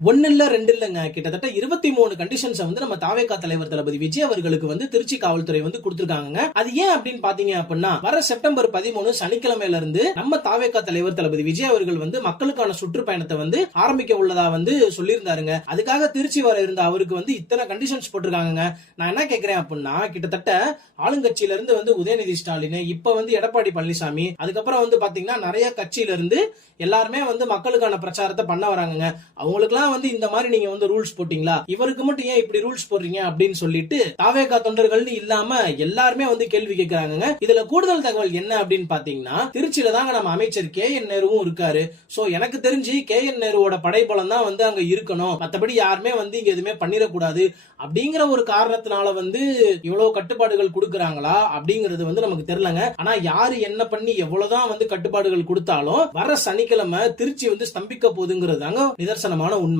ஒன்னு இல்ல ரெண்டு இல்லங்க, கிட்டத்தட்ட 23 கண்டிஷன்ஸ் வந்து நம்ம தாவேகா தலைவர் தளபதி விஜய் அவர்களுக்கு வந்து திருச்சி காவல்துறை வந்து கொடுத்திருக்காங்க. அது ஏன் அப்படின்னு பாத்தீங்க அப்படின்னா, வர செப்டம்பர் 13 சனிக்கிழமையில இருந்து நம்ம தாவேகா தலைவர் தளபதி விஜய் அவர்கள் வந்து மக்களுக்கான சுற்றுப்பயணத்தை வந்து ஆரம்பிக்க உள்ளதா வந்து சொல்லியிருந்தாருங்க. அதுக்காக திருச்சி வர இருந்த அவருக்கு வந்து இத்தனை கண்டிஷன்ஸ் போட்டிருக்காங்க. நான் என்ன கேட்கிறேன் அப்படின்னா, கிட்டத்தட்ட ஆளுங்கட்சியில இருந்து வந்து உதயநிதி ஸ்டாலின், இப்ப வந்து எடப்பாடி பழனிசாமி, அதுக்கப்புறம் வந்து பாத்தீங்கன்னா நிறைய கட்சியில இருந்து எல்லாருமே வந்து மக்களுக்கான பிரச்சாரத்தை பண்ண வராங்க. அவங்களுக்குலாம் வந்து இந்த மாதிரி நீங்க வந்து ரூல்ஸ் போட்டீங்களா, இவருக்கு மட்டும் ஏன் இப்படி ரூல்ஸ் போடுறீங்க அப்படின்னு சொல்லிட்டு தாவேகா தொண்டர்கள்னு இல்லாம எல்லாருமே வந்து கேள்வி கேட்கறாங்க. இதுல கூடுதல் தகவல் என்ன அப்படின்னு பாத்தீங்கன்னா, திருச்சியில தாங்க நம்ம அமைச்சர் கே.என். நேருவும் இருக்காரு. சோ எனக்கு தெரிஞ்சு கே.என். நேருவோட படைபலம் தான் வந்து அங்க இருக்கணும், மத்தபடி யாருமே வந்து இங்க எதுவுமே பண்ணிடக்கூடாது அப்படிங்கிற ஒரு காரணத்தினால வந்து இவ்வளவு கட்டுப்பாடுகள் கொடுக்கறாங்களா அப்படிங்கிறது வந்து நமக்கு தெரியலங்க. ஆனா யாரு என்ன பண்ணி எவ்வளவுதான் வந்து கட்டுப்பாடுகள் கொடுத்தாலும் வர சனிக்கிழமை திருச்சி வந்து ஸ்தம்பிக்க போகுதுங்கிறது தாங்க நிதர்சனமான உண்மை.